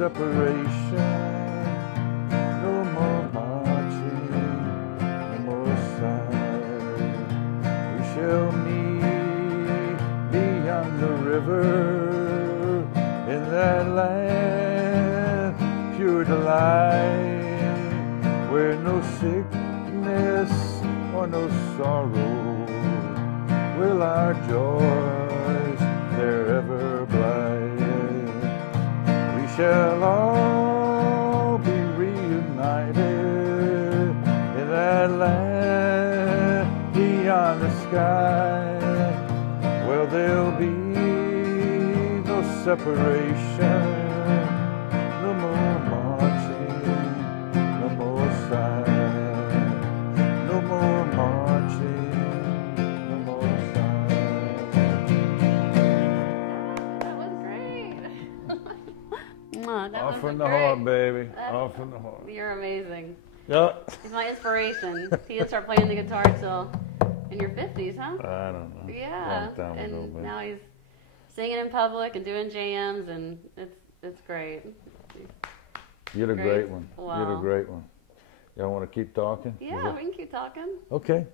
separation, no more marching, no more sighing. We shall meet beyond the river in that land, pure delight, where no sickness or no sorrow will our joys there ever blight. We shall all be reunited in that land beyond the sky. Well, there'll be no separation, no more marching, no more sighing, no more marching, no more sighing. That was great. That Off was from the great. heart, baby. Off from the heart. You're amazing. Yeah. He's my inspiration. He didn't start playing the guitar till in your 50s, huh? I don't know. Yeah. Long time And ago, baby. now he's singing in public and doing jams, and it's great. You're the great one. Wow. You're the great one. Y'all want to keep talking? Yeah, we can keep talking. Okay.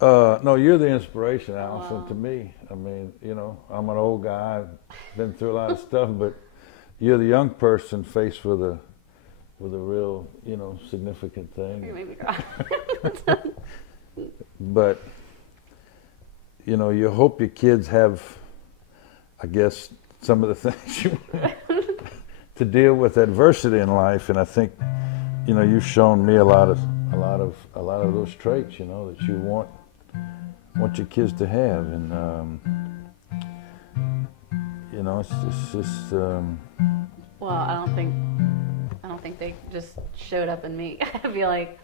No, you're the inspiration, Alison, Wow. to me. I mean, you know, I'm an old guy, I've been through a lot of stuff, but you're the young person faced with a real, you know, significant You thing. made me cry. But, you know, you hope your kids have, I guess, some of the things you to deal with adversity in life, and I think, you know, you've shown me a lot of those traits, you know, that you want your kids to have, and you know, it's just. Well, I don't think they just showed up in me. I feel like.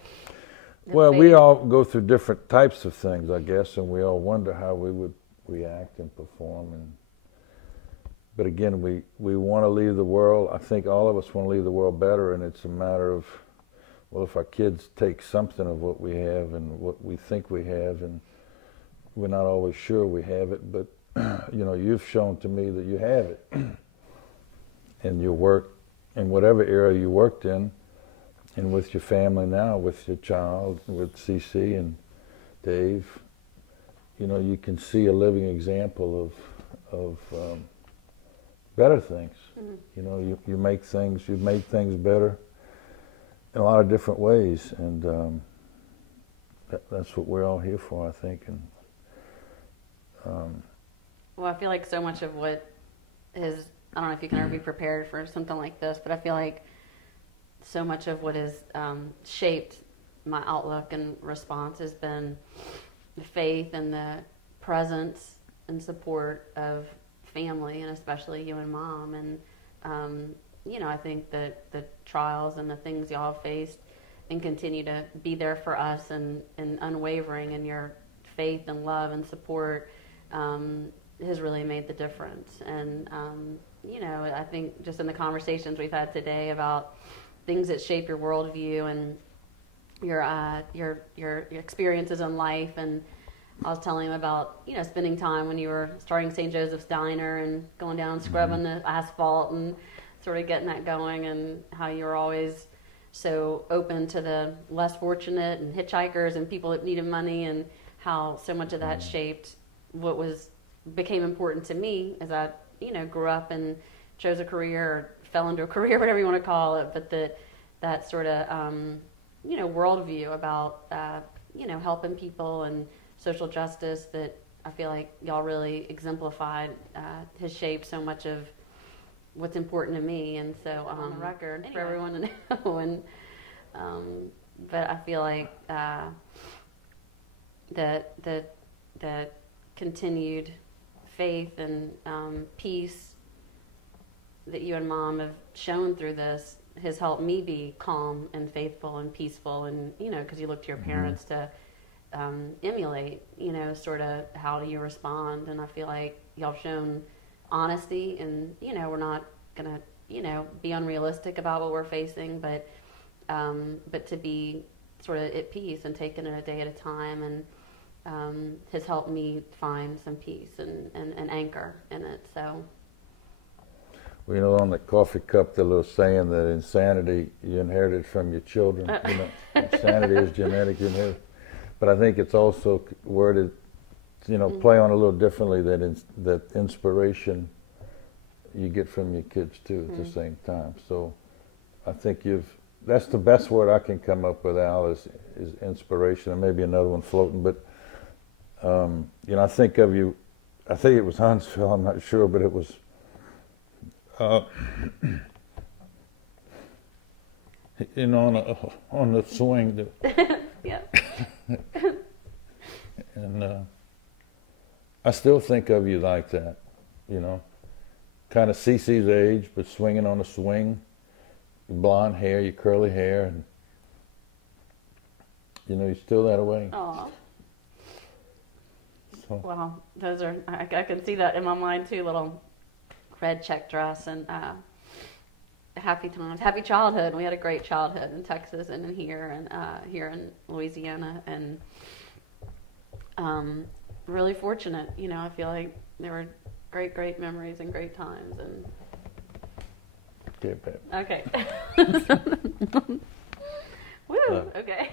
Well, we all go through different types of things, I guess, and we all wonder how we would react and perform. But again, we want to leave the world. I think all of us want to leave the world better, and it's a matter of, well, if our kids take something of what we have and what we think we have, and we're not always sure we have it, but you know, you've shown to me that you have it. And your work, in whatever area you worked in, and with your family now, with your child, with CC and Dave, you know, you can see a living example of better things. Mm-hmm. You know, you've made things better in a lot of different ways, and that's what we're all here for, I think. And well, I feel like so much of what is, I don't know if you can ever be prepared for something like this, but I feel like so much of what has shaped my outlook and response has been the faith and the presence and support of family, and especially you and Mom. And you know, I think that the trials and the things y'all have faced and continue to be there for us and unwavering in your faith and love and support has really made the difference. And you know, I think just in the conversations we've had today about things that shape your worldview and your experiences in life, and I was telling him about, you know, spending time when you were starting St. Joseph's Diner and going down and scrubbing the asphalt and sort of getting that going, and how you were always so open to the less fortunate and hitchhikers and people that needed money, and how so much of that shaped what became important to me as I, you know, grew up and chose a career or fell into a career, whatever you want to call it, but that sort of, you know, worldview about, you know, helping people and social justice that I feel like y'all really exemplified has shaped so much of what's important to me. And so on the record for everyone to know. And but I feel like that continued faith and peace that you and Mom have shown through this has helped me be calm and faithful and peaceful, and, you know, because you look to your parents to emulate, you know, sort of how do you respond. And I feel like y'all have shown honesty, and, you know, we're not gonna, you know, be unrealistic about what we're facing, but to be sort of at peace and taking it a day at a time, and has helped me find some peace and anchor in it. So, Well, you know, on the coffee cup, the little saying that insanity you inherited from your children. You know, insanity is genetic, you inherit. But I think it's also worded, you know, play on a little differently, that inspiration you get from your kids too at the same time. So I think that's the best word I can come up with, Al, is inspiration, and maybe another one floating. But you know, I think of you. I think it was Huntsville. I'm not sure, but it was. You know, on the swing. Yeah. And I still think of you like that. You know, kind of Cece's age, but swinging on a swing. Your blonde hair, your curly hair, and you know, you're still that way. Aw. So. Wow, those are, I can see that in my mind too, little red check dress and happy times, happy childhood. We had a great childhood in Texas and in here in Louisiana, and really fortunate. You know, I feel like there were great memories and great times. And Okay, babe. okay. Woo. Okay.